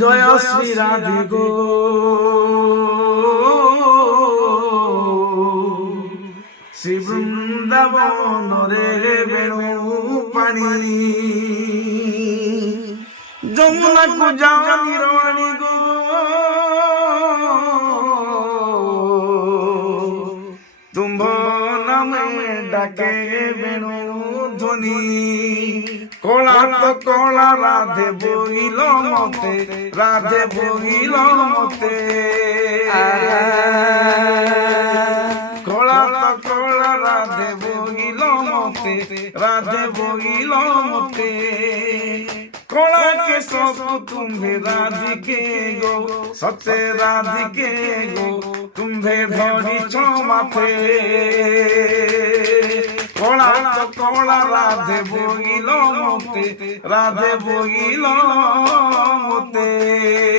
জয় শ্রী রাধে গো শ্রী বৃন্দাবন রে বেণু পানি যমুনা কু জানি রানী গো তুম্ভ নামে ডাকে বেণু ধ্বনি কলা তো কলা রাধে বইল মতে রাধে বইল মতে কলা তো কলা রাধে বইল মতে রাধে বইল মতে কলা के सब तुम्हें राधिके गो सत्य राधिके गो तुम्हें धरी छो माथे কলা তো কলা রাধে বইল মতে রাধে বইল